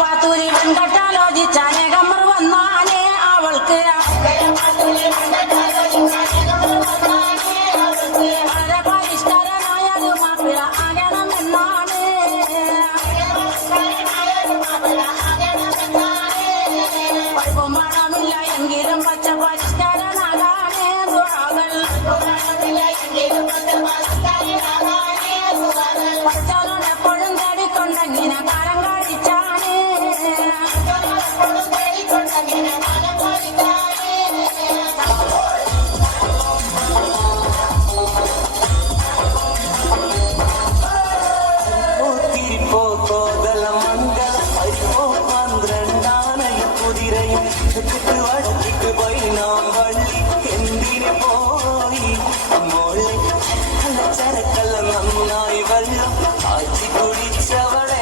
പാത്തൂരി വെങ്കട്ടാലോചിച്ചാനേ കമ്മർ വന്നാനേ അവൾക്ക് പരിഷ്കാരനായത് മാപ്പിള ആകണമെന്നാണ്. പഠിപ്പും പണമില്ല എങ്കിലും പച്ച പരിഷ്കാരനാകാനേ ദുആകൾ. പഠിച്ചവരോട് എപ്പോഴും തേടിക്കൊണ്ടെങ്ങനെ കാലം കഴിച്ചാണ്. ചരക്കല്ല നന്നായി വെള്ളം കാച്ചി കുടിച്ചവളെ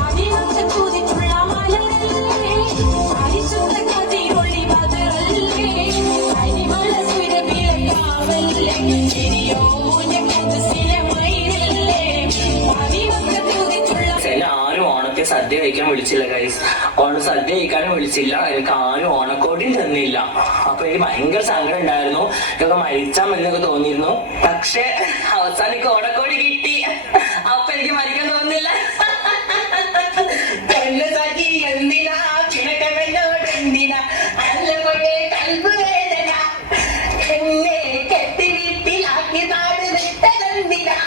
ആദിമത്തെ കുതിച്ചുള്ള മലരല്ലേ അരിശുദ്ധ കതിരൊളി ബദറല്ലേ അരിമല സുരഭിരക്കാവല്ലേ ശരിയോ കുതിസിലെ മയിലല്ലേ ആദിമത്തെ കുതിച്ചുള്ള ആരും ഓണത്തെ സദ്യ കഴിക്കാൻ വിളിച്ചില്ല ഗൈസ്. സദ്യ കഴിക്കാനും വിളിച്ചില്ല. എനിക്ക് ആരും ഓണക്കോടിയും തന്നില്ല. അപ്പൊ എനിക്ക് ഭയങ്കര സങ്കടം ഉണ്ടായിരുന്നു. ഇതൊക്കെ മരിച്ചാമെന്നൊക്കെ തോന്നിയിരുന്നു. പക്ഷെ അവസാനം എനിക്ക് ഓണക്കോടി കിട്ടി. അപ്പൊ എനിക്ക് മരിക്കാൻ തോന്നുന്നില്ല. എന്തിനാ കിണക്കവനോട് എന്തിനാ അല്ലപോലെ കൽബ് വേദന എന്നെ കെട്ടി വീട്ടിലാക്കി നാട് വിട്ടതെന്തിനാ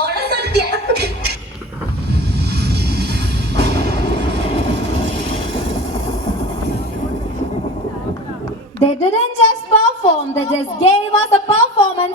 ഓണസദ്യ. They didn't just perform, they just gave us a performance